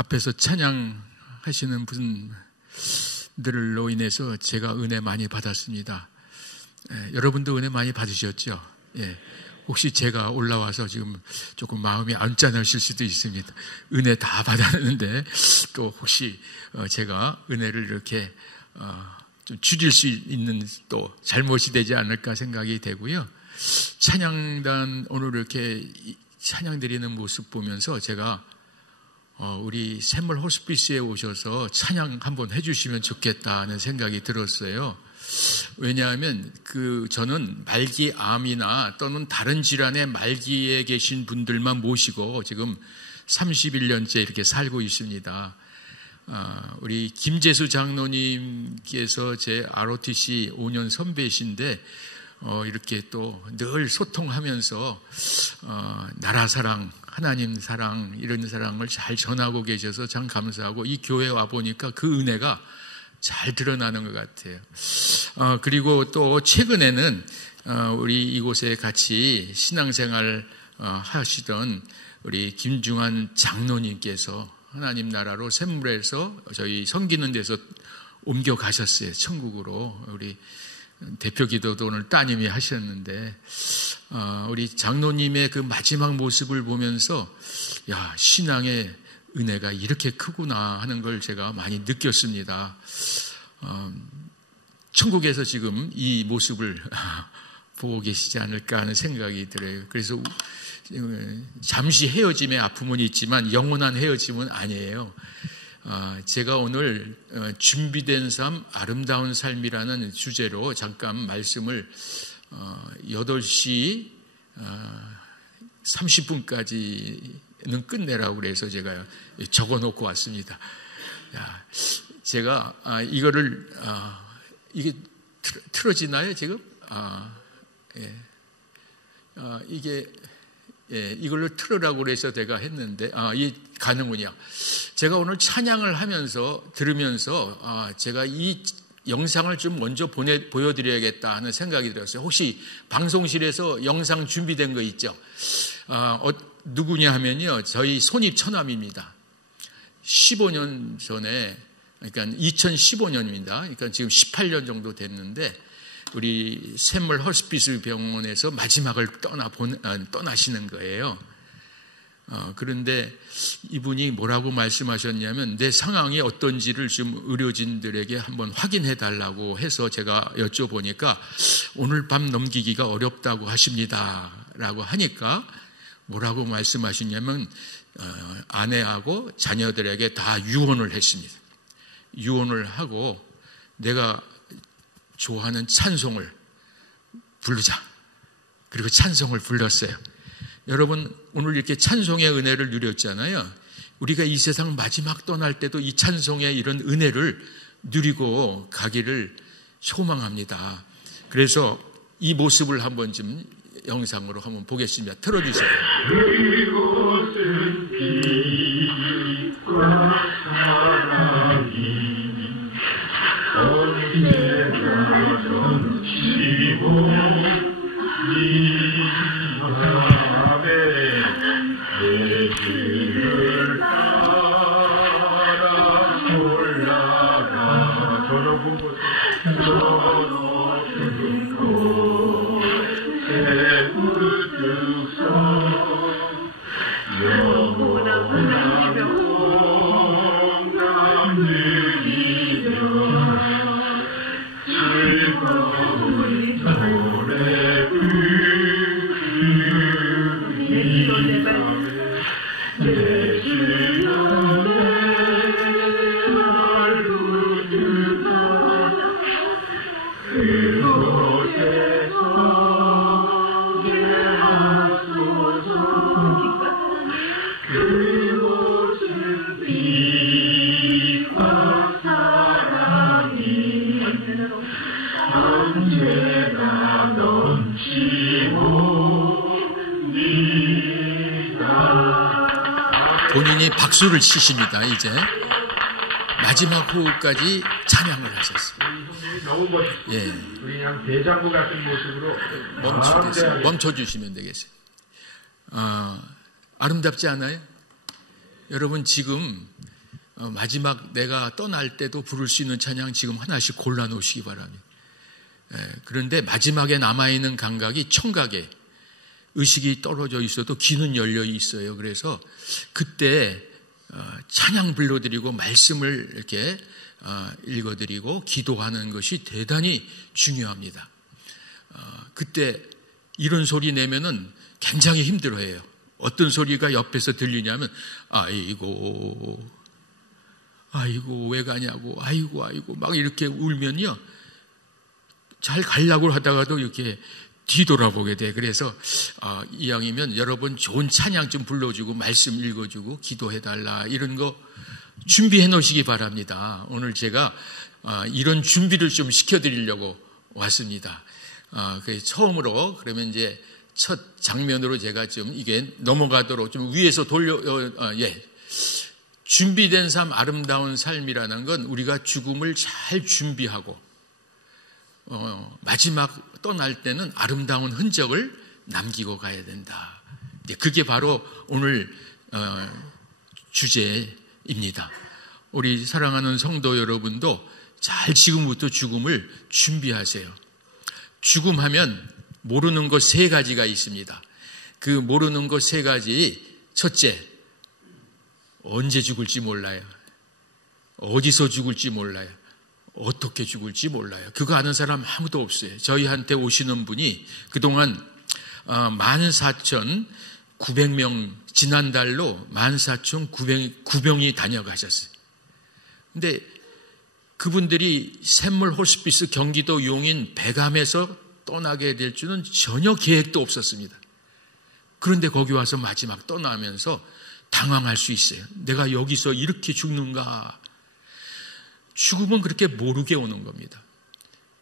앞에서 찬양하시는 분들로 인해서 제가 은혜 많이 받았습니다. 여러분도 은혜 많이 받으셨죠? 혹시 제가 올라와서 지금 조금 마음이 안 짠하실 수도 있습니다. 은혜 다 받았는데 또 혹시 제가 은혜를 이렇게 좀 줄일 수 있는 또 잘못이 되지 않을까 생각이 되고요. 찬양단 오늘 이렇게 찬양 드리는 모습 보면서 제가 우리 샘물 호스피스에 오셔서 찬양 한번 해주시면 좋겠다는 생각이 들었어요. 왜냐하면 저는 말기암이나 또는 다른 질환의 말기에 계신 분들만 모시고 지금 31년째 이렇게 살고 있습니다. 우리 김재수 장로님께서 제 ROTC 5년 선배이신데 이렇게 또 늘 소통하면서 나라 사랑, 하나님 사랑 이런 사랑을 잘 전하고 계셔서 참 감사하고 이 교회 와 보니까 그 은혜가 잘 드러나는 것 같아요. 그리고 또 최근에는 우리 이곳에 같이 신앙생활 하시던 우리 김중환 장로님께서 하나님 나라로 샘물에서 저희 섬기는 데서 옮겨가셨어요. 천국으로. 우리 대표 기도도 오늘 따님이 하셨는데 우리 장로님의 그 마지막 모습을 보면서 야, 신앙의 은혜가 이렇게 크구나 하는 걸 제가 많이 느꼈습니다. 천국에서 지금 이 모습을 보고 계시지 않을까 하는 생각이 들어요. 그래서 잠시 헤어짐의 아픔은 있지만 영원한 헤어짐은 아니에요. 제가 오늘 준비된 삶, 아름다운 삶이라는 주제로 잠깐 말씀을 8시 30분까지는 끝내라고 그래서 제가 적어놓고 왔습니다. 제가 이거를 이게 틀어지나요 지금? 이걸로 틀으라고 그래서 제가 했는데 이게 가는군요. 제가 오늘 찬양을 하면서 들으면서 제가 이 영상을 좀 먼저 보여드려야겠다 하는 생각이 들었어요. 혹시 방송실에서 영상 준비된 거 있죠? 누구냐 하면요, 저희 손입 처남입니다. 15년 전에, 그러니까 2015년입니다. 그러니까 지금 18년 정도 됐는데 우리 샘물 호스피스 병원에서 마지막을 떠나시는 거예요. 그런데 이분이 뭐라고 말씀하셨냐면 내 상황이 어떤지를 좀 의료진들에게 한번 확인해 달라고 해서 제가 여쭤보니까 오늘 밤 넘기기가 어렵다고 하십니다 라고 하니까 뭐라고 말씀하시냐면 아내하고 자녀들에게 다 유언을 했습니다. 유언을 하고 내가 좋아하는 찬송을 부르자. 그리고 찬송을 불렀어요. 여러분 오늘 이렇게 찬송의 은혜를 누렸잖아요. 우리가 이 세상 마지막 떠날 때도 이 찬송의 이런 은혜를 누리고 가기를 소망합니다. 그래서 이 모습을 한번 좀 영상으로 한번 보겠습니다. 틀어주세요. 그곳은 빛과 사랑이 언제나 넘치고 이 밤에 내 길을 따라 올라가 저 높은 곳에 무릎 서 영원한 영광 누리며 즐거운 노래 부르리라 내 주여 내 말 붙들라 그곳에서 예하소서 그곳은 빛과 사랑이 언제나 넘치옵니다. 본인이 박수를 치십니다. 이제 마지막 호흡까지 찬양을 하셨어요. 너무 멋있어요. 예. 우리 그냥 대장부 같은 모습으로 멈춰주시면 되겠어요. 아름답지 않아요? 여러분 지금 마지막 내가 떠날 때도 부를 수 있는 찬양 지금 하나씩 골라놓으시기 바랍니다. 그런데 마지막에 남아있는 감각이 청각에 의식이 떨어져 있어도 귀는 열려 있어요. 그래서 그때 찬양 불러드리고 말씀을 이렇게 읽어드리고 기도하는 것이 대단히 중요합니다. 그때 이런 소리 내면은 굉장히 힘들어해요. 어떤 소리가 옆에서 들리냐면 아이고 왜 가냐고 아이고 막 이렇게 울면요 잘 가려고 하다가도 이렇게 뒤돌아보게 돼. 그래서 이왕이면 여러분 좋은 찬양 좀 불러주고 말씀 읽어주고 기도해달라 이런 거 준비해 놓으시기 바랍니다. 오늘 제가 이런 준비를 좀 시켜드리려고 왔습니다. 처음으로 그러면 이제 첫 장면으로 제가 좀 이게 넘어가도록 좀 위에서 준비된 삶, 아름다운 삶이라는 건 우리가 죽음을 잘 준비하고 마지막 떠날 때는 아름다운 흔적을 남기고 가야 된다. 그게 바로 오늘 주제입니다. 우리 사랑하는 성도 여러분도 잘 지금부터 죽음을 준비하세요. 죽음하면 모르는 것 세 가지가 있습니다. 그 모르는 것 세 가지, 첫째, 언제 죽을지 몰라요. 어디서 죽을지 몰라요. 어떻게 죽을지 몰라요. 그거 아는 사람 아무도 없어요. 저희한테 오시는 분이 그동안 14,900명, 지난달로 14,900명이 다녀가셨어요. 근데 그분들이 샘물 호스피스 경기도 용인 백암에서 떠나게 될 줄은 전혀 계획도 없었습니다. 그런데 거기 와서 마지막 떠나면서 당황할 수 있어요. 내가 여기서 이렇게 죽는가. 죽음은 그렇게 모르게 오는 겁니다.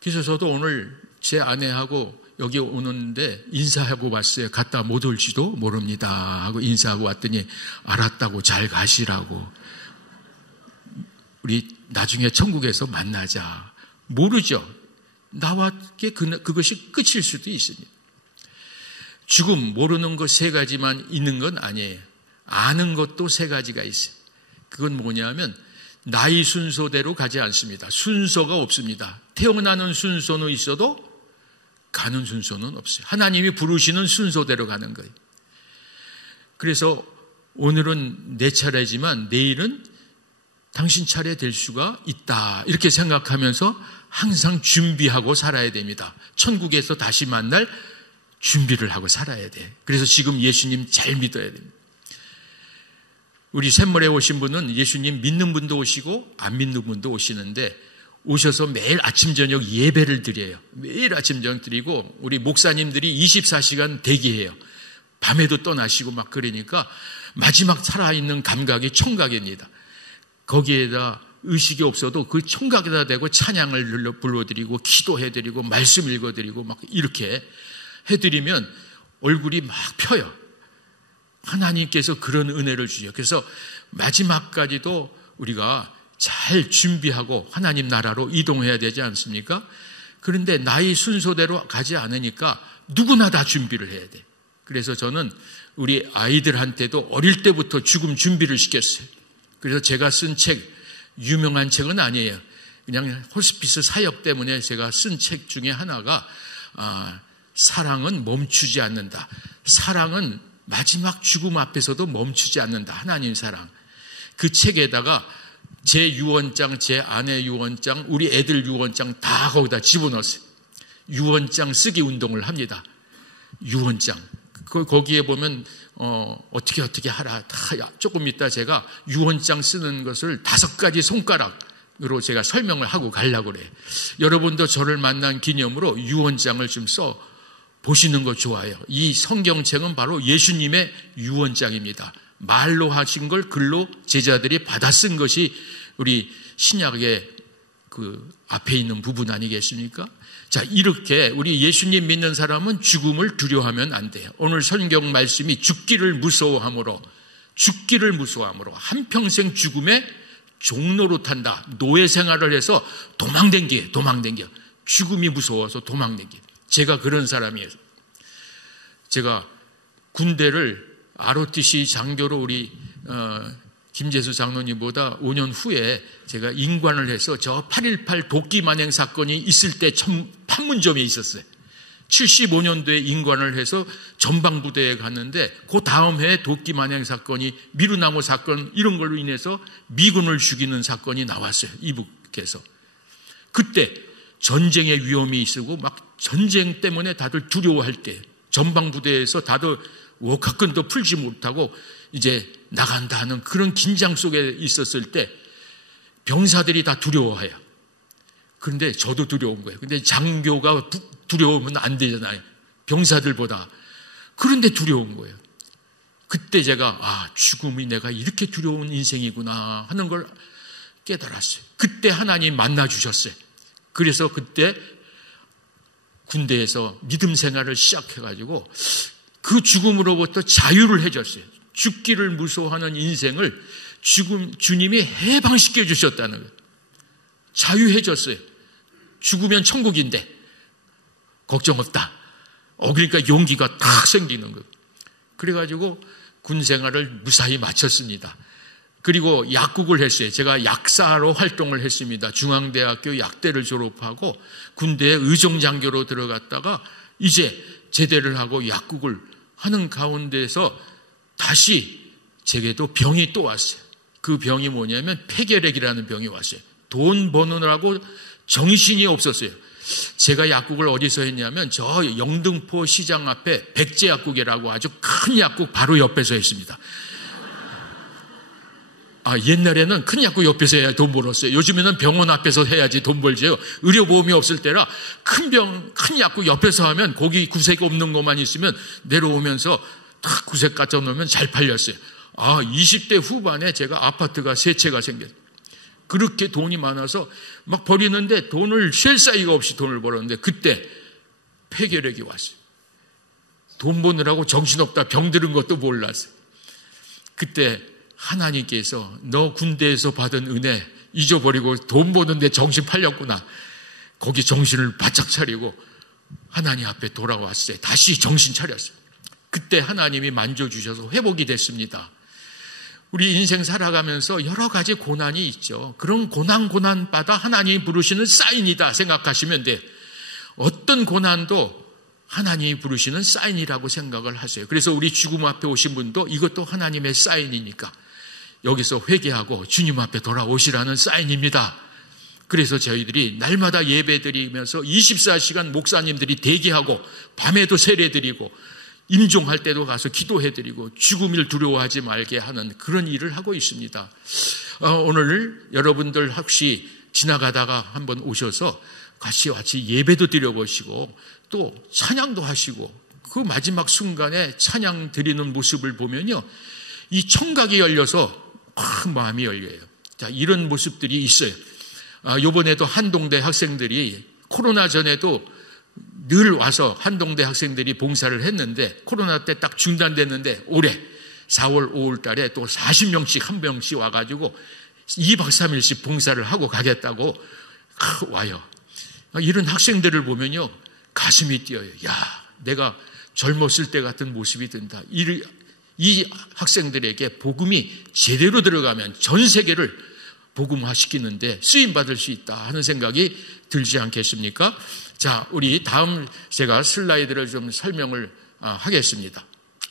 그래서 저도 오늘 제 아내하고 여기 오는데 인사하고 왔어요. 갔다 못 올지도 모릅니다 하고 인사하고 왔더니 알았다고 잘 가시라고. 우리 나중에 천국에서 만나자. 모르죠. 나와 그것이 끝일 수도 있습니다. 죽음 모르는 것 세 가지만 있는 건 아니에요. 아는 것도 세 가지가 있어요. 그건 뭐냐면 나이 순서대로 가지 않습니다. 순서가 없습니다. 태어나는 순서는 있어도 가는 순서는 없어요. 하나님이 부르시는 순서대로 가는 거예요. 그래서 오늘은 내 차례지만 내일은 당신 차례 될 수가 있다. 이렇게 생각하면서 항상 준비하고 살아야 됩니다. 천국에서 다시 만날 준비를 하고 살아야 돼. 그래서 지금 예수님 잘 믿어야 됩니다. 우리 샘물에 오신 분은 예수님 믿는 분도 오시고 안 믿는 분도 오시는데 오셔서 매일 아침 저녁 예배를 드려요. 매일 아침 저녁 드리고 우리 목사님들이 24시간 대기해요. 밤에도 떠나시고 막 그러니까 마지막 살아있는 감각이 청각입니다. 거기에다 의식이 없어도 그 청각에다 대고 찬양을 불러드리고 기도해드리고 말씀 읽어드리고 막 이렇게 해드리면 얼굴이 막 펴요. 하나님께서 그런 은혜를 주죠. 그래서 마지막까지도 우리가 잘 준비하고 하나님 나라로 이동해야 되지 않습니까? 그런데 나이 순서대로 가지 않으니까 누구나 다 준비를 해야 돼. 그래서 저는 우리 아이들한테도 어릴 때부터 죽음 준비를 시켰어요. 그래서 제가 쓴 책, 유명한 책은 아니에요. 그냥 호스피스 사역 때문에 제가 쓴 책 중에 하나가 사랑은 멈추지 않는다. 사랑은 마지막 죽음 앞에서도 멈추지 않는다. 하나님 사랑. 그 책에다가 제 유언장, 제 아내 유언장, 우리 애들 유언장 다 거기다 집어넣었어요. 유언장 쓰기 운동을 합니다. 유언장. 거기에 보면 어떻게 하라. 다 조금 있다 제가 유언장 쓰는 것을 5가지 손가락으로 제가 설명을 하고 가려고 그래요. 여러분도 저를 만난 기념으로 유언장을 좀 써 보시는 거 좋아요. 이 성경책은 바로 예수님의 유언장입니다. 말로 하신 걸 글로 제자들이 받아 쓴 것이 우리 신약의 그 앞에 있는 부분 아니겠습니까? 자, 이렇게 우리 예수님 믿는 사람은 죽음을 두려워하면 안 돼요. 오늘 성경 말씀이 죽기를 무서워함으로 한평생 죽음의 종로로 탄다. 노예 생활을 해서 도망댕겨. 죽음이 무서워서 도망댕겨. 제가 그런 사람이에요. 제가 군대를 ROTC 장교로 우리 김재수 장로님보다 5년 후에 제가 인관을 해서 저 8.18 도끼 만행 사건이 있을 때 판문점에 있었어요. 75년도에 인관을 해서 전방부대에 갔는데 그 다음 해에 도끼 만행 사건이 미루나무 사건 이런 걸로 인해서 미군을 죽이는 사건이 나왔어요. 이북에서. 그때 전쟁의 위험이 있고 막 전쟁 때문에 다들 두려워할 때 전방부대에서 다들 워카건도 풀지 못하고 이제 나간다 하는 그런 긴장 속에 있었을 때 병사들이 다 두려워해요. 그런데 저도 두려운 거예요. 근데 장교가 두려우면 안 되잖아요. 병사들보다. 그런데 두려운 거예요. 그때 제가 죽음이 내가 이렇게 두려운 인생이구나 하는 걸 깨달았어요. 그때 하나님 만나 주셨어요. 그래서 그때 군대에서 믿음 생활을 시작해가지고 그 죽음으로부터 자유를 해줬어요. 죽기를 무서워하는 인생을 주님이 해방시켜 주셨다는 거예요. 자유해졌어요. 죽으면 천국인데 걱정 없다. 그러니까 용기가 탁 생기는 거예요. 그래가지고 군 생활을 무사히 마쳤습니다. 그리고 약국을 했어요. 제가 약사로 활동을 했습니다. 중앙대학교 약대를 졸업하고 군대에 의정장교로 들어갔다가 이제 제대를 하고 약국을 하는 가운데서 다시 제게도 병이 또 왔어요. 그 병이 뭐냐면 폐결핵이라는 병이 왔어요. 돈 버느라고 정신이 없었어요. 제가 약국을 어디서 했냐면 저 영등포 시장 앞에 백제약국이라고 아주 큰 약국 바로 옆에서 했습니다. 옛날에는 큰 약국 옆에서 해야 돈 벌었어요. 요즘에는 병원 앞에서 해야지 돈 벌지요. 의료보험이 없을 때라 큰 약국 옆에서 하면 거기 구색 없는 것만 있으면 내려오면서 딱 구색 갖다 놓으면 잘 팔렸어요. 20대 후반에 제가 아파트가 3채가 생겼어요. 그렇게 돈이 많아서 막 버리는데 돈을 쉴 사이가 없이 돈을 벌었는데 그때 폐결핵이 왔어요. 돈 버느라고 정신없다 병들은 것도 몰랐어요. 그때 하나님께서 너 군대에서 받은 은혜 잊어버리고 돈 버는데 정신 팔렸구나. 거기 정신을 바짝 차리고 하나님 앞에 돌아왔어요. 다시 정신 차렸어요. 그때 하나님이 만져주셔서 회복이 됐습니다. 우리 인생 살아가면서 여러 가지 고난이 있죠. 그런 고난받아 하나님이 부르시는 사인이다 생각하시면 돼. 어떤 고난도 하나님이 부르시는 사인이라고 생각을 하세요. 그래서 우리 죽음 앞에 오신 분도 이것도 하나님의 사인이니까 여기서 회개하고 주님 앞에 돌아오시라는 사인입니다. 그래서 저희들이 날마다 예배드리면서 24시간 목사님들이 대기하고 밤에도 세례드리고 임종할 때도 가서 기도해드리고 죽음을 두려워하지 말게 하는 그런 일을 하고 있습니다. 오늘 여러분들 혹시 지나가다가 한번 오셔서 같이 예배도 드려보시고 또 찬양도 하시고 그 마지막 순간에 찬양 드리는 모습을 보면요, 이 청각이 열려서 마음이 열려요. 자, 이런 모습들이 있어요. 이번에도 한동대 학생들이 코로나 전에도 늘 와서 한동대 학생들이 봉사를 했는데 코로나 때 딱 중단됐는데 올해 4월 5월 달에 또 40명씩 한 명씩 와가지고 2박 3일씩 봉사를 하고 가겠다고 와요. 이런 학생들을 보면요 가슴이 뛰어요. 야, 내가 젊었을 때 같은 모습이 든다. 이 학생들에게 복음이 제대로 들어가면 전 세계를 복음화시키는데 쓰임받을 수 있다 하는 생각이 들지 않겠습니까? 자, 우리 다음 제가 슬라이드를 좀 설명을 하겠습니다.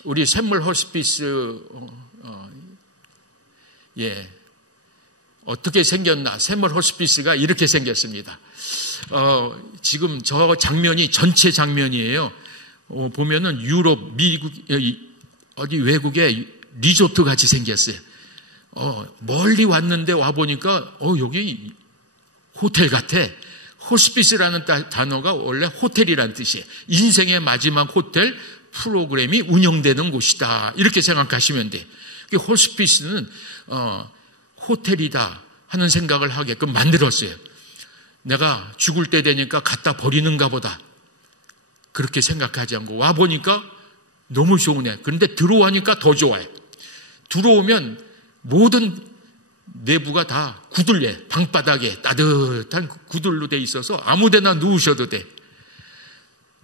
우리 샘물 호스피스 어떻게 생겼나? 샘물 호스피스가 이렇게 생겼습니다. 지금 저 장면이 전체 장면이에요. 보면은 유럽, 미국, 어디 외국에 리조트 같이 생겼어요. 멀리 왔는데 와보니까 여기 호텔 같아. 호스피스라는 단어가 원래 호텔이란 뜻이에요. 인생의 마지막 호텔 프로그램이 운영되는 곳이다. 이렇게 생각하시면 돼요. 호스피스는 호텔이다 하는 생각을 하게끔 만들었어요. 내가 죽을 때 되니까 갖다 버리는가 보다. 그렇게 생각하지 않고 와보니까 너무 좋으네. 그런데 들어오니까 더 좋아요. 들어오면 모든 내부가 다 구들에 방바닥에 따뜻한 구들로 돼 있어서 아무데나 누우셔도 돼.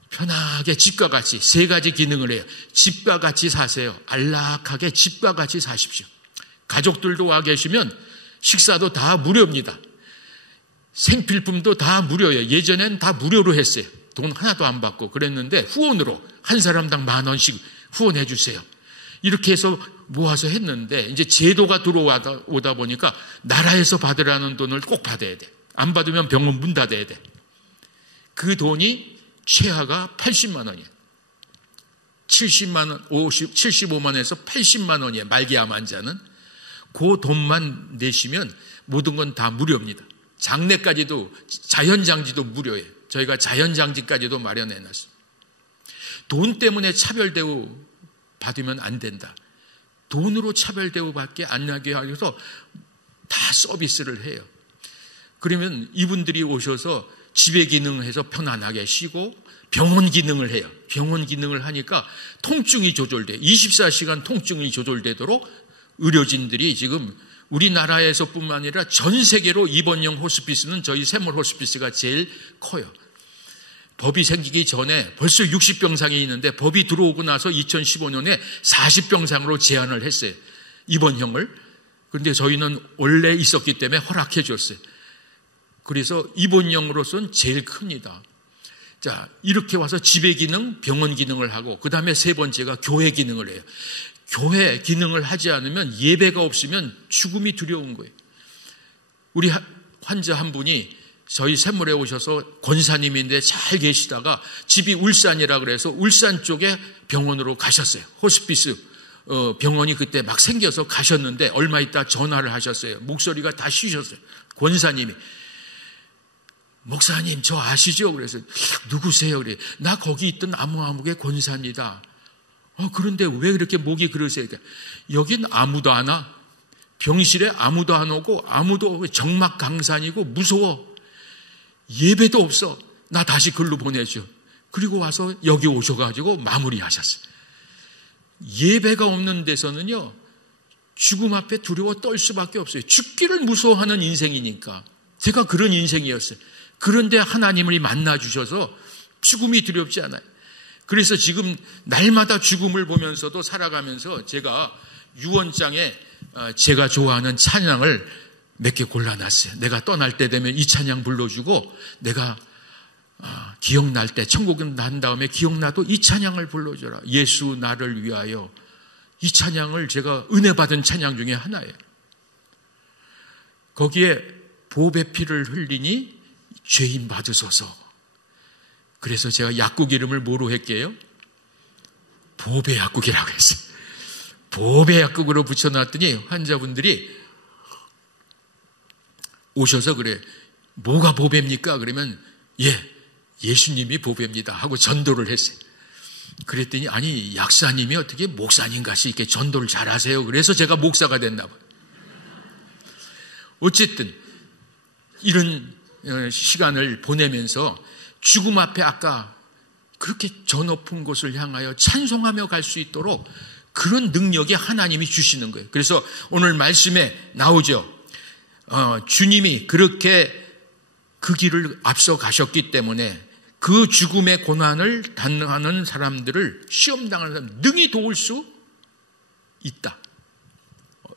편하게 집과 같이 3가지 기능을 해요. 집과 같이 사세요. 안락하게 집과 같이 사십시오. 가족들도 와 계시면 식사도 다 무료입니다. 생필품도 다 무료예요. 예전엔 다 무료로 했어요. 돈 하나도 안 받고 그랬는데 후원으로 한 사람당 10,000원씩 후원해 주세요. 이렇게 해서 모아서 했는데 이제 제도가 들어오다 보니까 나라에서 받으라는 돈을 꼭 받아야 돼. 안 받으면 병원 문 닫아야 돼. 그 돈이 최하가 80만 원이에요. 70만 원, 75만원에서 80만 원이에요. 말기암 환자는. 그 돈만 내시면 모든 건 다 무료입니다. 장례까지도, 자연장지도 무료예요. 저희가 자연장지까지도 마련해 놨습니다. 돈 때문에 차별대우 받으면 안 된다. 돈으로 차별대우밖에 안 나게 하셔서 다 서비스를 해요. 그러면 이분들이 오셔서 집에 기능해서 편안하게 쉬고 병원 기능을 해요. 병원 기능을 하니까 통증이 조절돼. 24시간 통증이 조절되도록 의료진들이 지금 우리나라에서 뿐만 아니라 전 세계로 입원형 호스피스는 저희 샘물 호스피스가 제일 커요. 법이 생기기 전에 벌써 60병상이 있는데 법이 들어오고 나서 2015년에 40병상으로 제한을 했어요. 입원형을. 그런데 저희는 원래 있었기 때문에 허락해 줬어요. 그래서 입원형으로서는 제일 큽니다. 자, 이렇게 와서 집의 기능, 병원 기능을 하고 그 다음에 세 번째가 교회 기능을 해요. 교회 기능을 하지 않으면 예배가 없으면 죽음이 두려운 거예요. 우리 환자 한 분이 저희 샘물에 오셔서 권사님인데 잘 계시다가 집이 울산이라 그래서 울산 쪽에 병원으로 가셨어요. 호스피스 병원이 그때 막 생겨서 가셨는데 얼마 있다 전화를 하셨어요. 목소리가 다 쉬셨어요. 권사님이. 목사님 저 아시죠? 그래서 누구세요? 그래. 나 거기 있던 아무아무개 권사입니다. 그런데 왜 그렇게 목이 그러세요? 여긴 아무도 안 와. 병실에 아무도 안 오고 아무도 정막 강산이고 무서워. 예배도 없어. 나 다시 글로 보내줘. 그리고 와서 여기 오셔가지고 마무리하셨어요. 예배가 없는 데서는요, 죽음 앞에 두려워 떨 수밖에 없어요. 죽기를 무서워하는 인생이니까. 제가 그런 인생이었어요. 그런데 하나님을 만나 주셔서 죽음이 두렵지 않아요. 그래서 지금 날마다 죽음을 보면서도 살아가면서 제가 유언장에 제가 좋아하는 찬양을 몇 개 골라놨어요. 내가 떠날 때 되면 이 찬양 불러주고 내가 기억날 때 천국은 난 다음에 기억나도 이 찬양을 불러줘라. 예수 나를 위하여. 이 찬양을 제가 은혜 받은 찬양 중에 하나예요. 거기에 보배 피를 흘리니 죄인 받으소서. 그래서 제가 약국 이름을 뭐로 할게요? 보배 약국이라고 했어요. 보배 약국으로 붙여놨더니 환자분들이 오셔서 그래. 뭐가 보배입니까? 그러면 예수님이 보배입니다 하고 전도를 했어요. 그랬더니 아니 약사님이 어떻게 목사님같이 이렇게 전도를 잘하세요. 그래서 제가 목사가 됐나 봐요. 어쨌든 이런 시간을 보내면서 죽음 앞에 아까 그렇게 저 높은 곳을 향하여 찬송하며 갈 수 있도록 그런 능력이 하나님이 주시는 거예요. 그래서 오늘 말씀에 나오죠. 주님이 그렇게 그 길을 앞서 가셨기 때문에 그 죽음의 고난을 당하는 사람들을 시험당하는 사람 능히 도울 수 있다.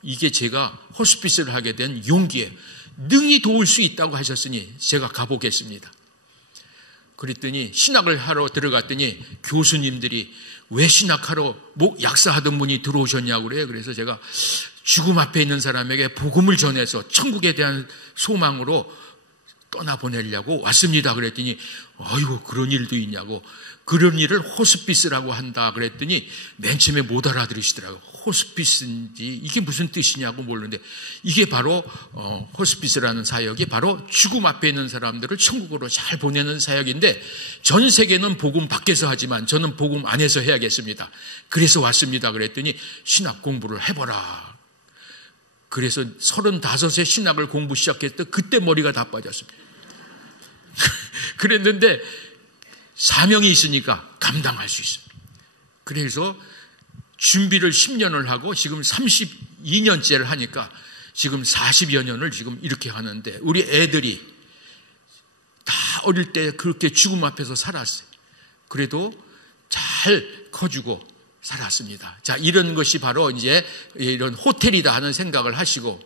이게 제가 호스피스를 하게 된 용기예요. 능히 도울 수 있다고 하셨으니 제가 가보겠습니다. 그랬더니 신학을 하러 들어갔더니 교수님들이 왜 신학하러 약사하던 분이 들어오셨냐고 그래요. 그래서 제가 죽음 앞에 있는 사람에게 복음을 전해서 천국에 대한 소망으로 떠나보내려고 왔습니다. 그랬더니 어이구 그런 일도 있냐고. 그런 일을 호스피스라고 한다 그랬더니 맨 처음에 못 알아들으시더라고요. 호스피스인지 이게 무슨 뜻이냐고 모르는데 이게 바로 호스피스라는 사역이 바로 죽음 앞에 있는 사람들을 천국으로 잘 보내는 사역인데 전 세계는 복음 밖에서 하지만 저는 복음 안에서 해야겠습니다. 그래서 왔습니다. 그랬더니 신학 공부를 해보라. 그래서 35세 신학을 공부 시작했을 때 그때 머리가 다 빠졌습니다. 그랬는데 사명이 있으니까 감당할 수 있어요. 그래서 준비를 10년을 하고 지금 32년째를 하니까 지금 40여 년을 지금 이렇게 하는데 우리 애들이 다 어릴 때 그렇게 죽음 앞에서 살았어요. 그래도 잘 커주고 살았습니다. 자, 이런 것이 바로 이제 이런 호텔이다 하는 생각을 하시고,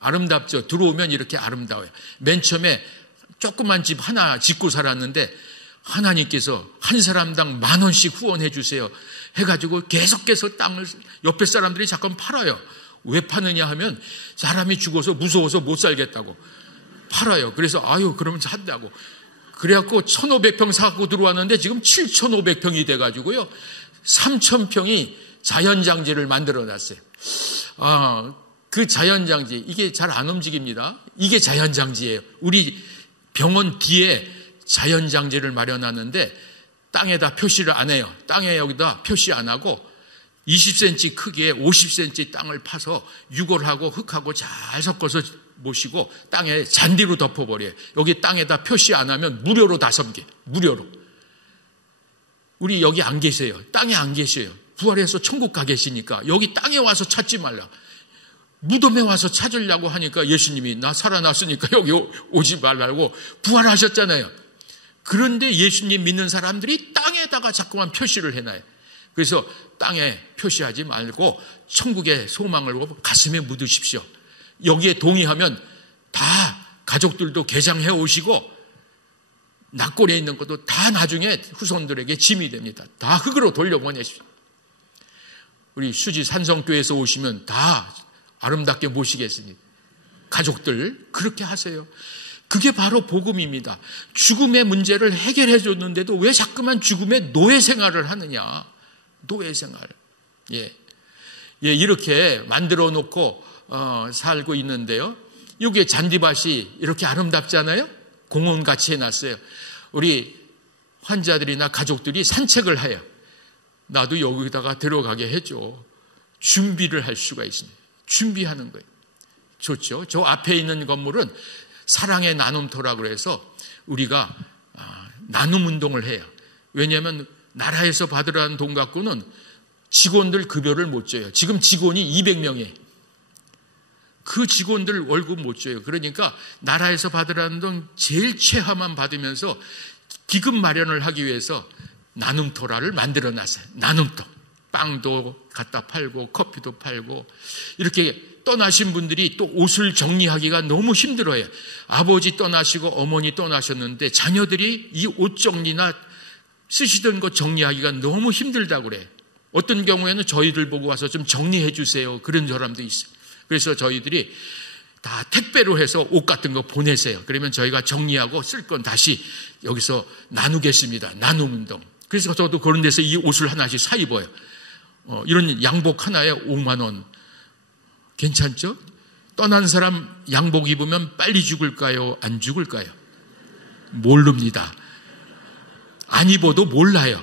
아름답죠. 들어오면 이렇게 아름다워요. 맨 처음에 조그만 집 하나 짓고 살았는데 하나님께서 한 사람당 10,000원씩 후원해 주세요 해가지고 계속해서 땅을 옆에 사람들이 잠깐 팔아요. 왜 파느냐 하면 사람이 죽어서 무서워서 못 살겠다고 팔아요. 그래서 아유 그러면 산다고. 그래갖고 1,500평 사고 들어왔는데 지금 7,500평이 돼가지고요 3,000평이 자연장지를 만들어놨어요. 그 자연장지 이게 잘 안 움직입니다. 이게 자연장지예요. 우리 병원 뒤에 자연장지를 마련하는데 땅에다 표시를 안 해요. 땅에 여기다 표시 안 하고 20cm 크기에 50cm 땅을 파서 유골하고 흙하고 잘 섞어서 모시고 땅에 잔디로 덮어버려요. 여기 땅에다 표시 안 하면 무료로 다 섬겨. 무료로. 우리 여기 안 계세요. 땅에 안 계세요. 부활해서 천국 가 계시니까 여기 땅에 와서 찾지 말라. 무덤에 와서 찾으려고 하니까 예수님이 나 살아났으니까 여기 오지 말라고 부활하셨잖아요. 그런데 예수님 믿는 사람들이 땅에다가 자꾸만 표시를 해놔요. 그래서 땅에 표시하지 말고 천국의 소망을 가슴에 묻으십시오. 여기에 동의하면 다 가족들도 개장해 오시고 낙골에 있는 것도 다 나중에 후손들에게 짐이 됩니다. 다 흙으로 돌려보내십시오. 우리 수지 산성교회에서 오시면 다 아름답게 모시겠습니다. 가족들 그렇게 하세요. 그게 바로 복음입니다. 죽음의 문제를 해결해 줬는데도 왜 자꾸만 죽음의 노예 생활을 하느냐. 노예 생활. 이렇게 만들어 놓고 살고 있는데요. 여기에 잔디밭이 이렇게 아름답잖아요. 공원같이 해놨어요. 우리 환자들이나 가족들이 산책을 해요. 나도 여기다가 들어가게 해줘. 준비를 할 수가 있습니다. 준비하는 거예요. 좋죠. 저 앞에 있는 건물은 사랑의 나눔터라고 해서 우리가 나눔 운동을 해요. 왜냐하면 나라에서 받으라는 돈 갖고는 직원들 급여를 못 줘요. 지금 직원이 200명이에요. 그 직원들 월급 못 줘요. 그러니까 나라에서 받으라는 돈 제일 최하만 받으면서 기금 마련을 하기 위해서 나눔터라를 만들어 놨어요. 나눔터. 빵도 갖다 팔고 커피도 팔고 이렇게 떠나신 분들이 또 옷을 정리하기가 너무 힘들어요. 아버지 떠나시고 어머니 떠나셨는데 자녀들이 이 옷 정리나 쓰시던 것 정리하기가 너무 힘들다고 그래요. 어떤 경우에는 저희들 보고 와서 좀 정리해 주세요. 그런 사람도 있어요. 그래서 저희들이 다 택배로 해서 옷 같은 거 보내세요. 그러면 저희가 정리하고 쓸 건 다시 여기서 나누겠습니다. 나눔운동. 그래서 저도 그런 데서 이 옷을 하나씩 사 입어요. 이런 양복 하나에 5만 원. 괜찮죠? 떠난 사람 양복 입으면 빨리 죽을까요? 안 죽을까요? 모릅니다. 안 입어도 몰라요.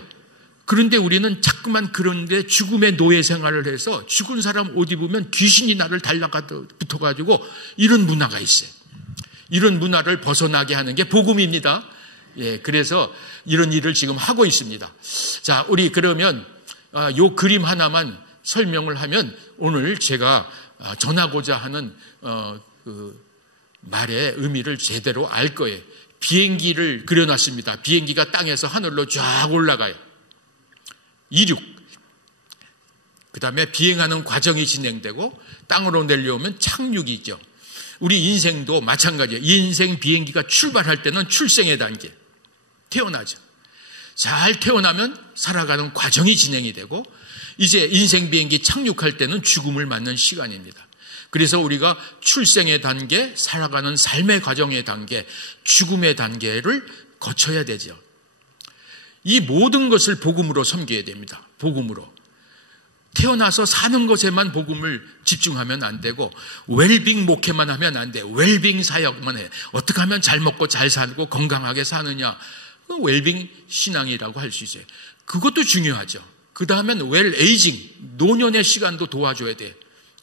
그런데 우리는 자꾸만 그런데 죽음의 노예 생활을 해서 죽은 사람 옷 입으면 귀신이 나를 달라가 붙어가지고 이런 문화가 있어요. 이런 문화를 벗어나게 하는 게 복음입니다. 그래서 이런 일을 지금 하고 있습니다. 자, 우리 그러면 요 그림 하나만 설명을 하면 오늘 제가 전하고자 하는 그 말의 의미를 제대로 알 거예요. 비행기를 그려놨습니다. 비행기가 땅에서 하늘로 쫙 올라가요. 이륙. 그 다음에 비행하는 과정이 진행되고 땅으로 내려오면 착륙이죠. 우리 인생도 마찬가지예요. 인생 비행기가 출발할 때는 출생의 단계. 태어나죠. 잘 태어나면 살아가는 과정이 진행이 되고 이제 인생 비행기 착륙할 때는 죽음을 맞는 시간입니다. 그래서 우리가 출생의 단계, 살아가는 삶의 과정의 단계, 죽음의 단계를 거쳐야 되죠. 이 모든 것을 복음으로 섬겨야 됩니다. 복음으로. 태어나서 사는 것에만 복음을 집중하면 안 되고 웰빙 목회만 하면 안 돼요. 웰빙 사역만 해. 어떻게 하면 잘 먹고 잘 살고 건강하게 사느냐. 웰빙 신앙이라고 할 수 있어요. 그것도 중요하죠. 그 다음엔 웰 에이징, 노년의 시간도 도와줘야 돼요.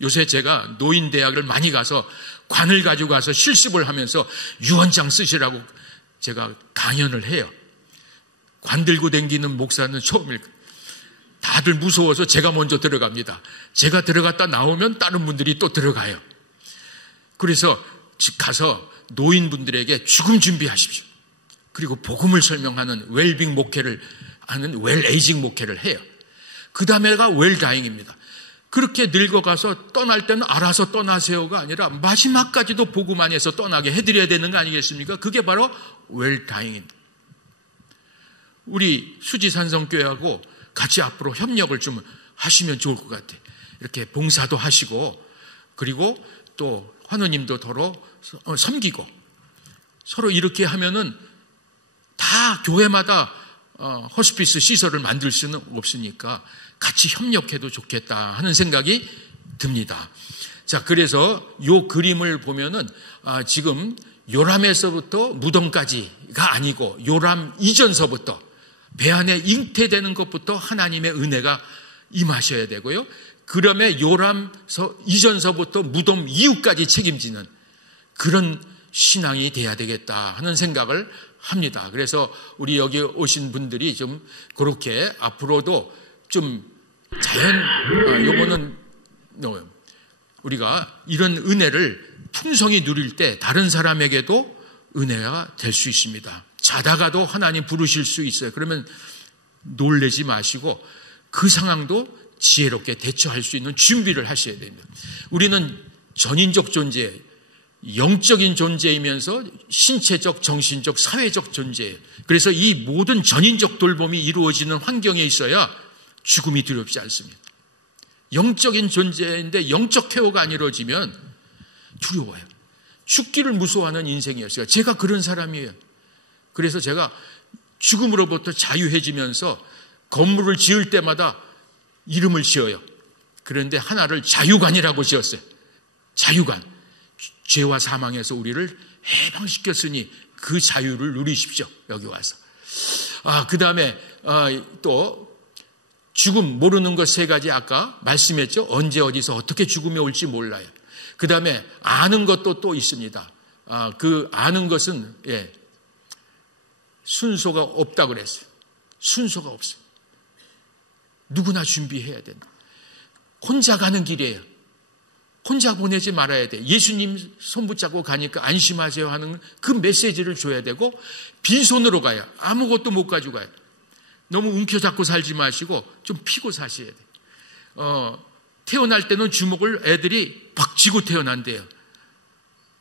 요새 제가 노인대학을 많이 가서 관을 가지고 가서 실습을 하면서 유언장 쓰시라고 제가 강연을 해요. 관 들고 다니는 목사는 처음일 거예요. 다들 무서워서 제가 먼저 들어갑니다. 제가 들어갔다 나오면 다른 분들이 또 들어가요. 그래서 집 가서 노인분들에게 죽음 준비하십시오. 그리고 복음을 설명하는 웰빙 목회를 하는 웰 에이징 목회를 해요. 그 다음에가 웰다잉입니다. 그렇게 늙어가서 떠날 때는 알아서 떠나세요가 아니라 마지막까지도 복음 안에서 떠나게 해드려야 되는 거 아니겠습니까? 그게 바로 웰다잉입니다. 우리 수지산성교회하고 같이 앞으로 협력을 좀 하시면 좋을 것 같아요. 이렇게 봉사도 하시고, 그리고 또 환우님도 서로 섬기고, 서로 이렇게 하면은 다 교회마다 호스피스 시설을 만들 수는 없으니까 같이 협력해도 좋겠다 하는 생각이 듭니다. 자, 그래서 요 그림을 보면은 지금 요람에서부터 무덤까지가 아니고 요람 이전서부터 배 안에 잉태되는 것부터 하나님의 은혜가 임하셔야 되고요. 그러면 요람 이전서부터 무덤 이후까지 책임지는 그런 신앙이 돼야 되겠다 하는 생각을 합니다. 그래서 우리 여기 오신 분들이 좀 그렇게 앞으로도 좀 요거는 우리가 이런 은혜를 풍성히 누릴 때 다른 사람에게도 은혜가 될 수 있습니다. 자다가도 하나님 부르실 수 있어요. 그러면 놀라지 마시고 그 상황도 지혜롭게 대처할 수 있는 준비를 하셔야 됩니다. 우리는 전인적 존재, 영적인 존재이면서 신체적, 정신적, 사회적 존재예요. 그래서 이 모든 전인적 돌봄이 이루어지는 환경에 있어야 죽음이 두렵지 않습니다. 영적인 존재인데 영적 케어가 안 이루어지면 두려워요. 죽기를 무서워하는 인생이었어요. 제가 그런 사람이에요. 그래서 제가 죽음으로부터 자유해지면서 건물을 지을 때마다 이름을 지어요. 그런데 하나를 자유관이라고 지었어요. 자유관. 죄와 사망에서 우리를 해방시켰으니 그 자유를 누리십시오. 여기 와서. 그 다음에 또 죽음 모르는 것 세 가지 아까 말씀했죠. 언제 어디서 어떻게 죽음이 올지 몰라요. 그 다음에 아는 것도 또 있습니다. 그 아는 것은 순서가 없다 그랬어요. 순서가 없어요. 누구나 준비해야 된다. 혼자 가는 길이에요. 혼자 보내지 말아야 돼. 예수님 손 붙잡고 가니까 안심하세요 하는 그 메시지를 줘야 되고, 빈손으로 가요. 아무것도 못 가지고 가요. 너무 움켜잡고 살지 마시고 좀 피고 사셔야 돼요. 태어날 때는 주먹을 애들이 박 쥐고 태어난대요.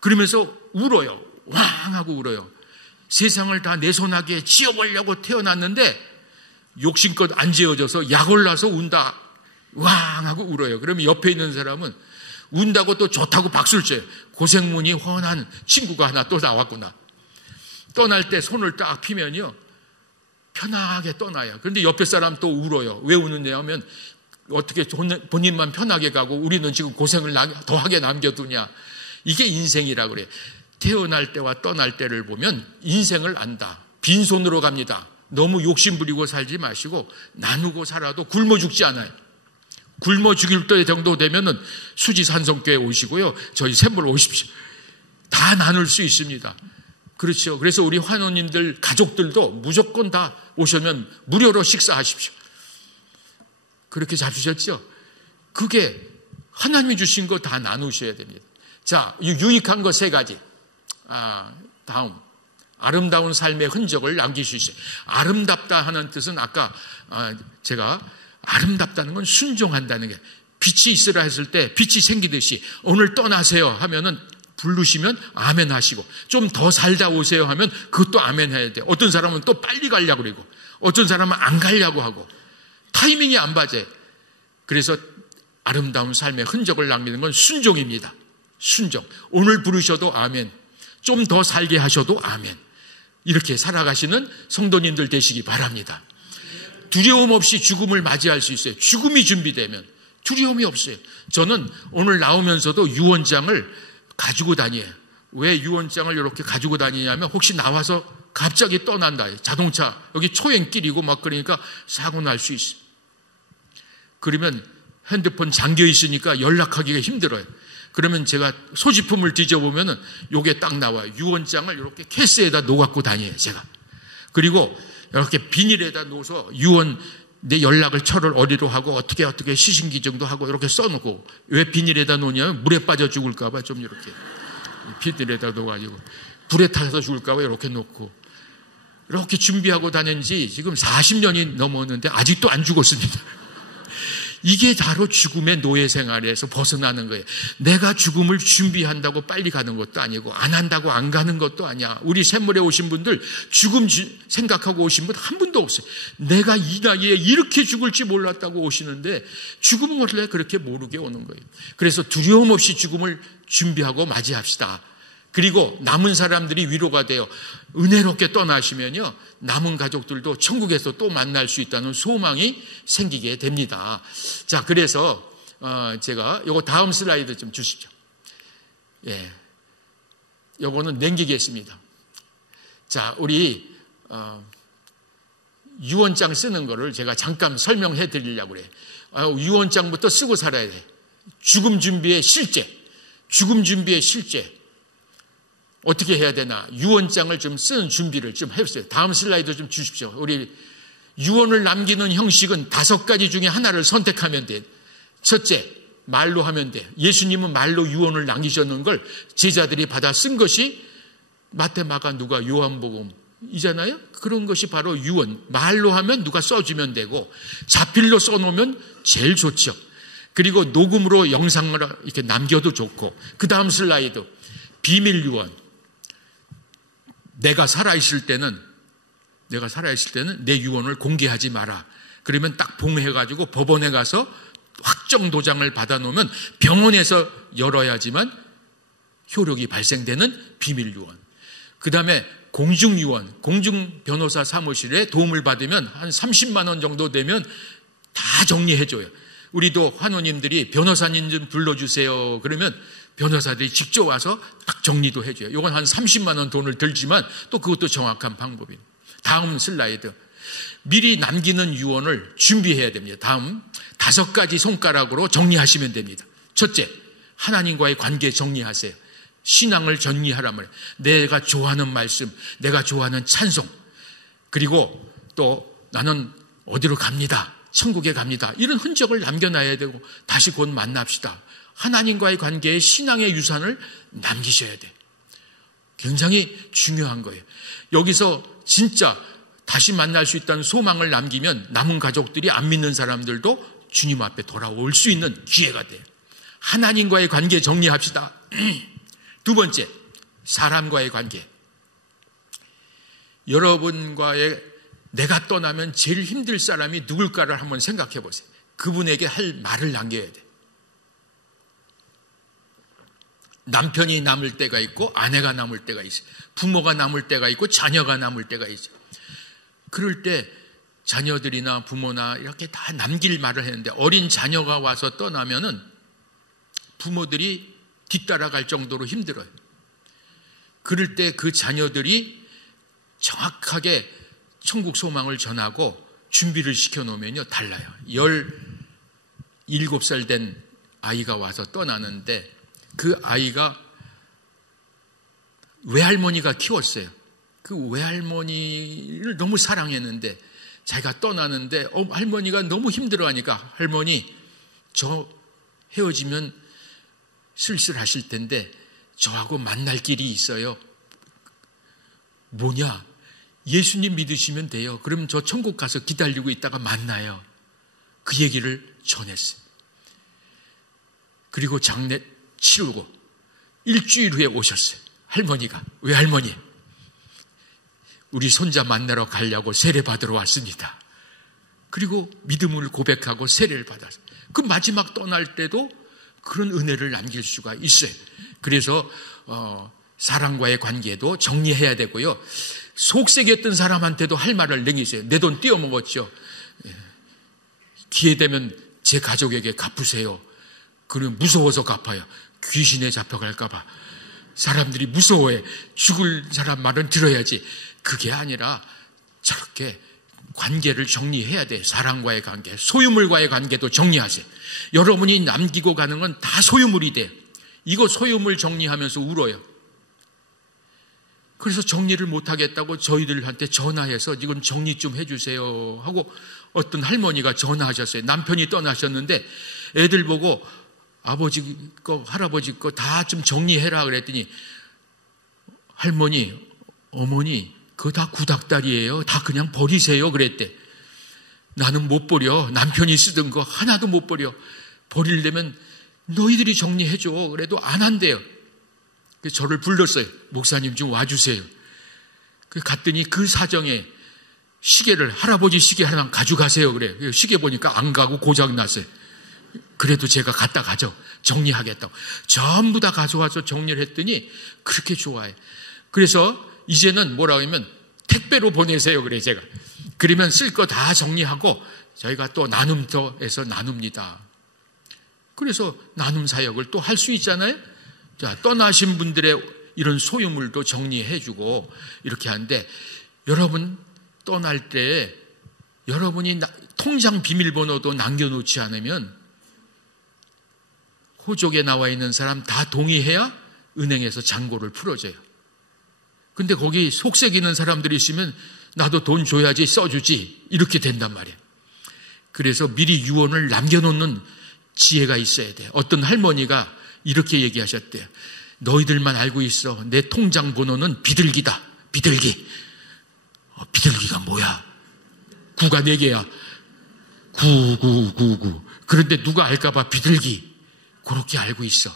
그러면서 울어요. 왕 하고 울어요. 세상을 다 내 손아귀에 쥐어보려고 태어났는데 욕심껏 안 지어져서 약 올라서 운다. 왕 하고 울어요. 그러면 옆에 있는 사람은 운다고 또 좋다고 박수를 쳐요. 고생문이 훤한 친구가 하나 또 나왔구나. 떠날 때 손을 딱 피면요 편하게 떠나요. 그런데 옆에 사람 또 울어요. 왜 우느냐 하면 어떻게 본인만 편하게 가고 우리는 지금 고생을 더하게 남겨두냐. 이게 인생이라고 그래요. 태어날 때와 떠날 때를 보면 인생을 안다. 빈손으로 갑니다. 너무 욕심부리고 살지 마시고 나누고 살아도 굶어 죽지 않아요. 굶어 죽일 때 정도 되면은 수지산성교회 오시고요. 저희 샘물 오십시오. 다 나눌 수 있습니다. 그렇죠. 그래서 우리 환우님들 가족들도 무조건 다 오시면 무료로 식사하십시오. 그렇게 잡수셨죠? 그게 하나님이 주신 거 다 나누셔야 됩니다. 자, 유익한 거 세 가지. 다음. 아름다운 삶의 흔적을 남기시죠. 아름답다 하는 뜻은 아까 제가 아름답다는 건 순종한다는 게, 빛이 있으라 했을 때 빛이 생기듯이 오늘 떠나세요 하면은 부르시면 아멘 하시고, 좀 더 살다 오세요 하면 그것도 아멘 해야 돼요. 어떤 사람은 또 빨리 가려고 그러고 어떤 사람은 안 가려고 하고 타이밍이 안 맞아요. 그래서 아름다운 삶의 흔적을 남기는 건 순종입니다. 순종. 오늘 부르셔도 아멘, 좀 더 살게 하셔도 아멘. 이렇게 살아가시는 성도님들 되시기 바랍니다. 두려움 없이 죽음을 맞이할 수 있어요. 죽음이 준비되면 두려움이 없어요. 저는 오늘 나오면서도 유언장을 가지고 다녀요. 왜 유언장을 이렇게 가지고 다니냐면 혹시 나와서 갑자기 떠난다. 자동차 여기 초행길이고 막 그러니까 사고 날 수 있어요. 그러면 핸드폰 잠겨 있으니까 연락하기가 힘들어요. 그러면 제가 소지품을 뒤져보면은 요게 딱 나와요. 유언장을 이렇게 케이스에다 놓아갖고 다녀요, 제가. 그리고 이렇게 비닐에다 놓아서 유언 내 연락을 처를 어디로 하고 어떻게 시신기증도 하고 이렇게 써놓고, 왜 비닐에다 놓냐면 물에 빠져 죽을까봐 좀 이렇게 비닐에다 놓아가지고, 불에 타서 죽을까봐 이렇게 놓고 이렇게 준비하고 다닌 지 지금 40년이 넘었는데 아직도 안 죽었습니다. 이게 바로 죽음의 노예 생활에서 벗어나는 거예요. 내가 죽음을 준비한다고 빨리 가는 것도 아니고 안 한다고 안 가는 것도 아니야. 우리 샘물에 오신 분들 죽음 생각하고 오신 분 한 분도 없어요. 내가 이 나이에 이렇게 죽을지 몰랐다고 오시는데 죽음은 원래 그렇게 모르게 오는 거예요. 그래서 두려움 없이 죽음을 준비하고 맞이합시다. 그리고 남은 사람들이 위로가 돼요. 은혜롭게 떠나시면요, 남은 가족들도 천국에서 또 만날 수 있다는 소망이 생기게 됩니다. 자, 그래서 제가 요거 다음 슬라이드 좀 주시죠. 예, 요거는 남기겠습니다. 자, 우리 유언장 쓰는 거를 제가 잠깐 설명해 드리려고 그래요. 유언장부터 쓰고 살아야 돼. 죽음 준비의 실제. 죽음 준비의 실제. 어떻게 해야 되나? 유언장을 좀 쓰는 준비를 좀 해보세요. 다음 슬라이드 좀 주십시오. 우리 유언을 남기는 형식은 5가지 중에 하나를 선택하면 돼. 첫째, 말로 하면 돼. 예수님은 말로 유언을 남기셨는 걸 제자들이 받아 쓴 것이 마태, 마가, 누가, 요한복음이잖아요. 그런 것이 바로 유언. 말로 하면 누가 써주면 되고 자필로 써놓으면 제일 좋죠. 그리고 녹음으로 영상을 이렇게 남겨도 좋고. 그 다음 슬라이드, 비밀 유언. 내가 살아있을 때는 내 유언을 공개하지 마라. 그러면 딱 봉해가지고 법원에 가서 확정 도장을 받아놓으면 병원에서 열어야지만 효력이 발생되는 비밀 유언. 그 다음에 공중 유언. 공중 변호사 사무실에 도움을 받으면 한 30만 원 정도 되면 다 정리해줘요. 우리도 환우님들이 변호사님 좀 불러주세요. 그러면 변호사들이 직접 와서 딱 정리도 해줘요. 이건 한 30만 원 돈을 들지만 또 그것도 정확한 방법이에요. 다음 슬라이드. 미리 남기는 유언을 준비해야 됩니다. 다음 5가지 손가락으로 정리하시면 됩니다. 첫째, 하나님과의 관계 정리하세요. 신앙을 정리하란 말이에요. 내가 좋아하는 말씀, 내가 좋아하는 찬송, 그리고 또 나는 어디로 갑니다. 천국에 갑니다. 이런 흔적을 남겨놔야 되고 다시 곧 만납시다. 하나님과의 관계에 신앙의 유산을 남기셔야 돼. 굉장히 중요한 거예요. 여기서 진짜 다시 만날 수 있다는 소망을 남기면 남은 가족들이 안 믿는 사람들도 주님 앞에 돌아올 수 있는 기회가 돼요. 하나님과의 관계 정리합시다. 두 번째, 사람과의 관계. 여러분과의 내가 떠나면 제일 힘들 사람이 누굴까를 한번 생각해 보세요. 그분에게 할 말을 남겨야 돼. 남편이 남을 때가 있고 아내가 남을 때가 있어요. 부모가 남을 때가 있고 자녀가 남을 때가 있어요. 그럴 때 자녀들이나 부모나 이렇게 다 남길 말을 했는데 어린 자녀가 와서 떠나면은 부모들이 뒤따라갈 정도로 힘들어요. 그럴 때 그 자녀들이 정확하게 천국 소망을 전하고 준비를 시켜놓으면요 달라요. 17살 된 아이가 와서 떠나는데 그 아이가 외할머니가 키웠어요. 그 외할머니를 너무 사랑했는데 자기가 떠나는데 할머니가 너무 힘들어하니까 할머니 저 헤어지면 쓸쓸하실 텐데 저하고 만날 길이 있어요. 뭐냐? 예수님 믿으시면 돼요. 그럼 저 천국 가서 기다리고 있다가 만나요. 그 얘기를 전했어요. 그리고 장례 치르고 일주일 후에 오셨어요. 할머니가. 외할머니, 우리 손자 만나러 가려고 세례 받으러 왔습니다. 그리고 믿음을 고백하고 세례를 받았어요. 그 마지막 떠날 때도 그런 은혜를 남길 수가 있어요. 그래서 사람과의 관계도 정리해야 되고요. 속색이었던 사람한테도 할 말을 남기세요. 내 돈 띄어먹었죠. 기회 되면 제 가족에게 갚으세요. 그는 무서워서 갚아요. 귀신에 잡혀갈까 봐. 사람들이 무서워해. 죽을 사람 말은 들어야지. 그게 아니라 저렇게 관계를 정리해야 돼. 사람과의 관계, 소유물과의 관계도 정리하세요. 여러분이 남기고 가는 건 다 소유물이 돼. 이거 소유물 정리하면서 울어요. 그래서 정리를 못하겠다고 저희들한테 전화해서 이건 정리 좀 해주세요 하고 어떤 할머니가 전화하셨어요. 남편이 떠나셨는데 애들 보고 아버지 거 할아버지 거 다 좀 정리해라 그랬더니 할머니 어머니 그거 다 구닥다리예요. 다 그냥 버리세요 그랬대. 나는 못 버려. 남편이 쓰던 거 하나도 못 버려. 버리려면 너희들이 정리해줘. 그래도 안 한대요. 그래서 저를 불렀어요. 목사님 좀 와주세요. 갔더니 그 사정에 시계를, 할아버지 시계 하나 가져가세요. 그래. 시계 보니까 안 가고 고장났어요. 그래도 제가 갖다 가죠. 정리하겠다고. 전부 다 가져와서 정리를 했더니 그렇게 좋아해. 그래서 이제는 뭐라고 하면 택배로 보내세요. 그래, 제가. 그러면 쓸 거 다 정리하고 저희가 또 나눔터에서 나눕니다. 그래서 나눔 사역을 또 할 수 있잖아요. 자, 떠나신 분들의 이런 소유물도 정리해주고 이렇게 하는데, 여러분 떠날 때 여러분이 통장 비밀번호도 남겨놓지 않으면 호족에 나와 있는 사람 다 동의해야 은행에서 잔고를 풀어줘요. 근데 거기 속색이는 사람들이 있으면 나도 돈 줘야지 써주지 이렇게 된단 말이에요. 그래서 미리 유언을 남겨놓는 지혜가 있어야 돼요. 어떤 할머니가 이렇게 얘기하셨대요. 너희들만 알고 있어. 내 통장 번호는 비둘기다. 비둘기. 비둘기가 뭐야? 9가 4개야. 9999. 그런데 누가 알까봐 비둘기. 그렇게 알고 있어.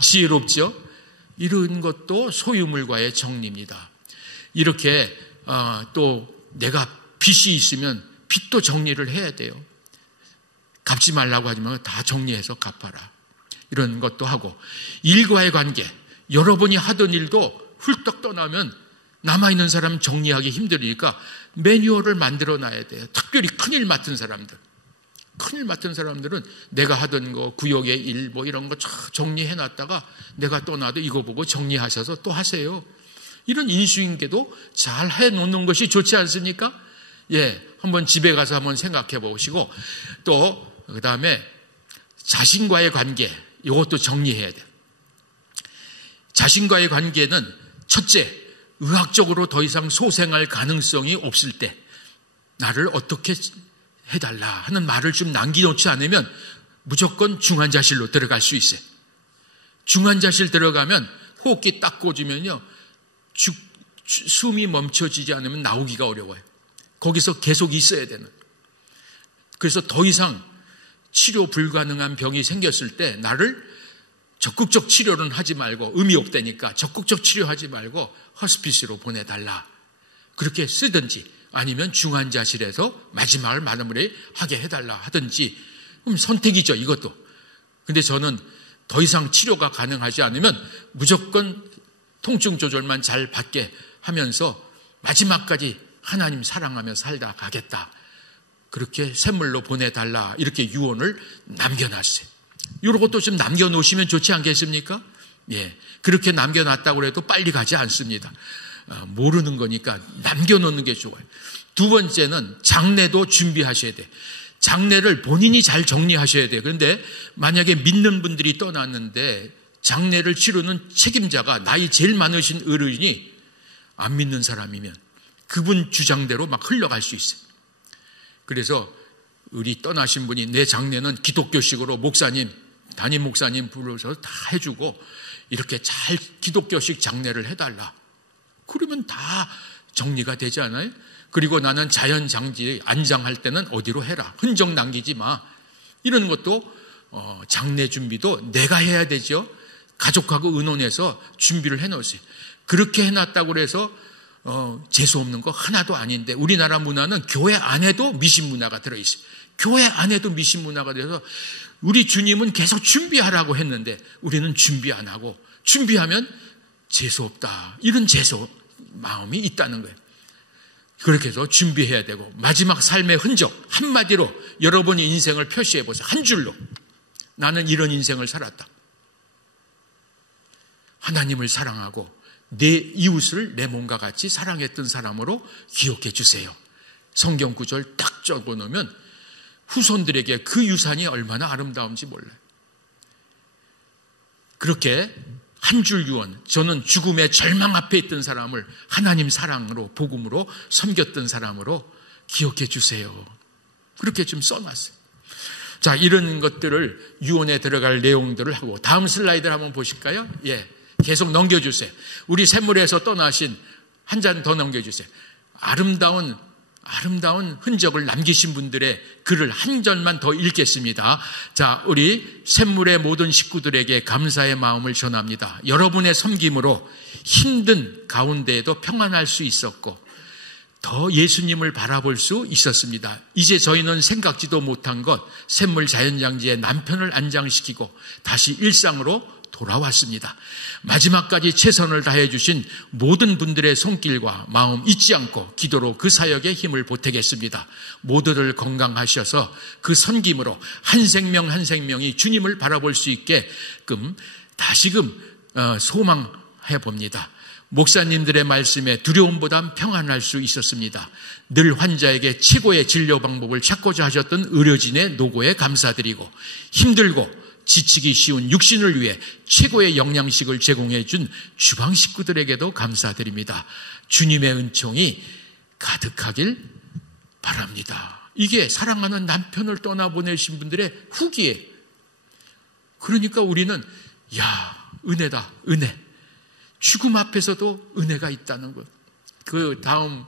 지혜롭죠? 이런 것도 소유물과의 정리입니다. 이렇게 또 내가 빚이 있으면 빚도 정리를 해야 돼요. 갚지 말라고 하지만 다 정리해서 갚아라. 이런 것도 하고, 일과의 관계, 여러분이 하던 일도 훌떡 떠나면 남아있는 사람 정리하기 힘드니까 매뉴얼을 만들어 놔야 돼요. 특별히 큰일 맡은 사람들. 큰일 맡은 사람들은 내가 하던 거, 구역의 일, 뭐 이런 거 정리해 놨다가 내가 떠나도 이거 보고 정리하셔서 또 하세요. 이런 인수인계도 잘 해 놓는 것이 좋지 않습니까? 예, 한번 집에 가서 한번 생각해 보시고, 또 그 다음에 자신과의 관계, 이것도 정리해야 돼요. 자신과의 관계는 첫째, 의학적으로 더 이상 소생할 가능성이 없을 때 나를 어떻게 해달라 하는 말을 좀 남겨놓지 않으면 무조건 중환자실로 들어갈 수 있어요. 중환자실 들어가면 호흡기 딱 꽂으면요, 숨이 멈춰지지 않으면 나오기가 어려워요. 거기서 계속 있어야 되는. 그래서 더 이상 치료 불가능한 병이 생겼을 때 나를 적극적 치료는 하지 말고, 의미 없다니까 적극적 치료하지 말고 허스피스로 보내달라. 그렇게 쓰든지, 아니면 중환자실에서 마지막을 마무리 하게 해달라 하든지. 그럼 선택이죠, 이것도. 근데 저는 더 이상 치료가 가능하지 않으면 무조건 통증 조절만 잘 받게 하면서 마지막까지 하나님 사랑하며 살다 가겠다. 그렇게 샘물로 보내달라. 이렇게 유언을 남겨놨어요. 이런 것도 좀 남겨놓으시면 좋지 않겠습니까? 예, 그렇게 남겨놨다고 해도 빨리 가지 않습니다. 모르는 거니까 남겨놓는 게 좋아요. 두 번째는 장례도 준비하셔야 돼요. 장례를 본인이 잘 정리하셔야 돼요. 그런데 만약에 믿는 분들이 떠났는데 장례를 치르는 책임자가 나이 제일 많으신 어른이 안 믿는 사람이면 그분 주장대로 막 흘러갈 수 있어요. 그래서 우리 떠나신 분이 내 장례는 기독교식으로 목사님, 담임 목사님 불러서 다 해주고 이렇게 잘 기독교식 장례를 해달라. 그러면 다 정리가 되지 않아요? 그리고 나는 자연장지 안장할 때는 어디로 해라. 흔적 남기지 마. 이런 것도 장례 준비도 내가 해야 되죠. 가족하고 의논해서 준비를 해놓으세요. 그렇게 해놨다고 해서 재수 없는 거 하나도 아닌데, 우리나라 문화는 교회 안에도 미신 문화가 들어있어요. 교회 안에도 미신 문화가 돼서 우리 주님은 계속 준비하라고 했는데 우리는 준비 안 하고, 준비하면 재수 없다. 이런 재수 마음이 있다는 거예요. 그렇게 해서 준비해야 되고, 마지막 삶의 흔적 한마디로 여러분의 인생을 표시해 보세요. 한 줄로 나는 이런 인생을 살았다. 하나님을 사랑하고 내 이웃을 내 몸과 같이 사랑했던 사람으로 기억해 주세요. 성경 구절 딱 적어놓으면 후손들에게 그 유산이 얼마나 아름다운지 몰라요. 그렇게 한 줄 유언, 저는 죽음의 절망 앞에 있던 사람을 하나님 사랑으로, 복음으로 섬겼던 사람으로 기억해 주세요. 그렇게 좀 써놨어요. 자, 이런 것들을 유언에 들어갈 내용들을 하고, 다음 슬라이드를 한번 보실까요? 예, 계속 넘겨주세요. 우리 샘물에서 떠나신 한 잔 더 넘겨주세요. 아름다운 흔적을 남기신 분들의 글을 한 절만 더 읽겠습니다. 자, 우리 샘물의 모든 식구들에게 감사의 마음을 전합니다. 여러분의 섬김으로 힘든 가운데에도 평안할 수 있었고 더 예수님을 바라볼 수 있었습니다. 이제 저희는 생각지도 못한 것, 샘물 자연장지에 남편을 안장시키고 다시 일상으로 돌아왔습니다. 마지막까지 최선을 다해 주신 모든 분들의 손길과 마음 잊지 않고 기도로 그 사역에 힘을 보태겠습니다. 모두들 건강하셔서 그 섬김으로 한 생명 한 생명이 주님을 바라볼 수 있게끔 다시금 소망해 봅니다. 목사님들의 말씀에 두려움보단 평안할 수 있었습니다. 늘 환자에게 최고의 진료 방법을 찾고자 하셨던 의료진의 노고에 감사드리고 힘들고 지치기 쉬운 육신을 위해 최고의 영양식을 제공해 준 주방 식구들에게도 감사드립니다. 주님의 은총이 가득하길 바랍니다. 이게 사랑하는 남편을 떠나보내신 분들의 후기예요. 그러니까 우리는 은혜다, 은혜. 죽음 앞에서도 은혜가 있다는 것. 그 다음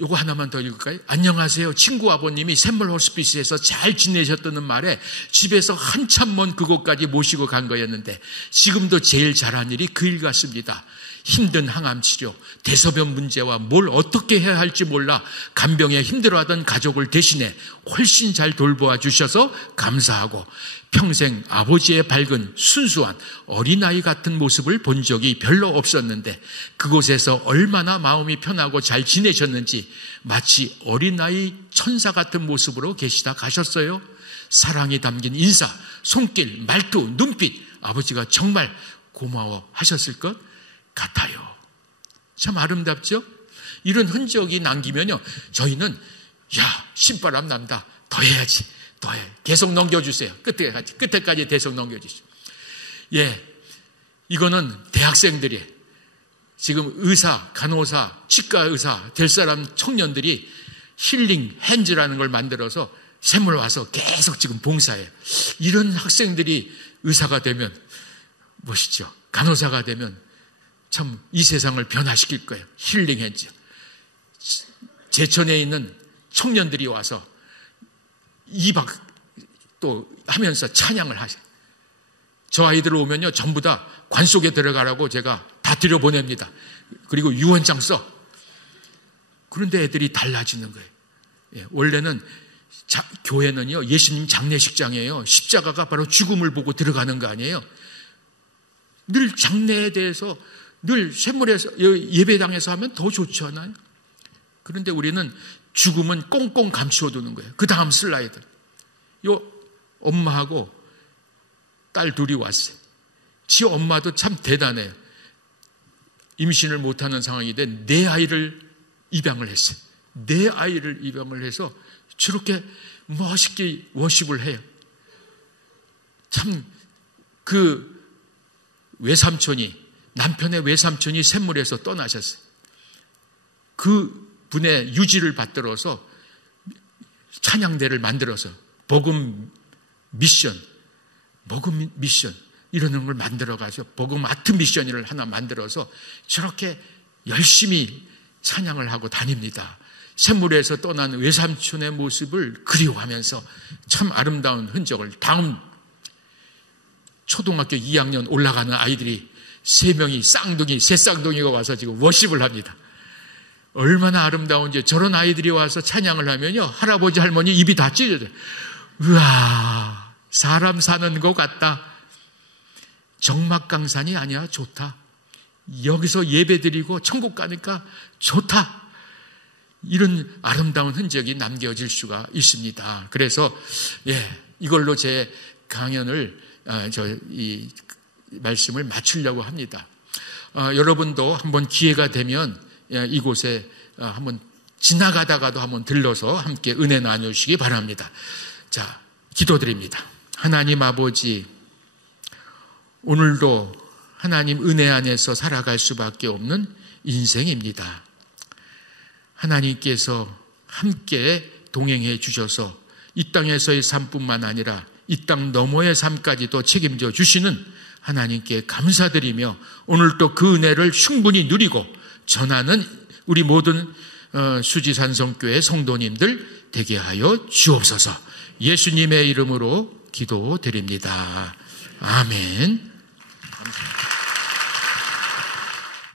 요거 하나만 더 읽을까요? 안녕하세요. 친구 아버님이 샘물 호스피스에서 잘 지내셨다는 말에 집에서 한참 먼 그곳까지 모시고 간 거였는데 지금도 제일 잘한 일이 그 일 같습니다. 힘든 항암 치료, 대소변 문제와 뭘 어떻게 해야 할지 몰라 간병에 힘들어하던 가족을 대신해 훨씬 잘 돌보아 주셔서 감사하고 평생 아버지의 밝은 순수한 어린아이 같은 모습을 본 적이 별로 없었는데 그곳에서 얼마나 마음이 편하고 잘 지내셨는지 마치 어린아이 천사 같은 모습으로 계시다 가셨어요. 사랑이 담긴 인사, 손길, 말투, 눈빛, 아버지가 정말 고마워하셨을 것 같아요. 참 아름답죠? 이런 흔적이 남기면요, 저희는 신바람 난다, 더 해야지, 더 해, 계속 넘겨주세요. 끝에까지 계속 넘겨주세요. 이거는 대학생들이 지금 의사, 간호사, 치과 의사 될 사람 청년들이 힐링 핸즈라는 걸 만들어서 샘물 와서 계속 지금 봉사해요. 이런 학생들이 의사가 되면 멋있죠. 간호사가 되면 참 이 세상을 변화시킬 거예요. 힐링 핸즈. 제천에 있는 청년들이 와서 2박 또 하면서 찬양을 하세요. 저 아이들 오면요, 전부 다 관 속에 들어가라고 제가 다 들여보냅니다. 그리고 유언장 써. 그런데 애들이 달라지는 거예요. 원래는 교회는요, 예수님 장례식장이에요. 십자가가 바로 죽음을 보고 들어가는 거 아니에요. 늘 장례에 대해서 늘 샘물에서 예배당에서 하면 더 좋지 않아요? 그런데 우리는 죽음은 꽁꽁 감추어두는 거예요. 그 다음 슬라이드. 엄마하고 딸 둘이 왔어요. 지 엄마도 참 대단해요. 임신을 못하는 상황인데 내 아이를 입양을 했어요. 내 아이를 입양을 해서 저렇게 멋있게 워십을 해요. 참 그 남편의 외삼촌이 샘물에서 떠나셨어요. 그 분의 유지를 받들어서 찬양대를 만들어서 복음 미션 이런 걸 만들어가지고 복음 아트 미션을 하나 만들어서 저렇게 열심히 찬양을 하고 다닙니다. 샘물에서 떠난 외삼촌의 모습을 그리워하면서 참 아름다운 흔적을 다음 초등학교 2학년 올라가는 아이들이 3명이 새 쌍둥이가 와서 지금 워십을 합니다. 얼마나 아름다운지. 저런 아이들이 와서 찬양을 하면요, 할아버지 할머니 입이 다 찢어져요. 우와, 사람 사는 것 같다. 정막강산이 아니야. 좋다. 여기서 예배드리고 천국 가니까 좋다. 이런 아름다운 흔적이 남겨질 수가 있습니다. 그래서 이걸로 제 강연을 이 말씀을 마치려고 합니다. 여러분도 한번 기회가 되면 이곳에 한번 지나가다가도 한번 들러서 함께 은혜 나누시기 바랍니다. 자, 기도드립니다. 하나님 아버지, 오늘도 하나님 은혜 안에서 살아갈 수밖에 없는 인생입니다. 하나님께서 함께 동행해 주셔서 이 땅에서의 삶뿐만 아니라 이 땅 너머의 삶까지도 책임져 주시는 하나님께 감사드리며 오늘 또 그 은혜를 충분히 누리고 전하는 우리 모든 수지산성교회 성도님들 되게 하여 주옵소서. 예수님의 이름으로 기도드립니다. 아멘.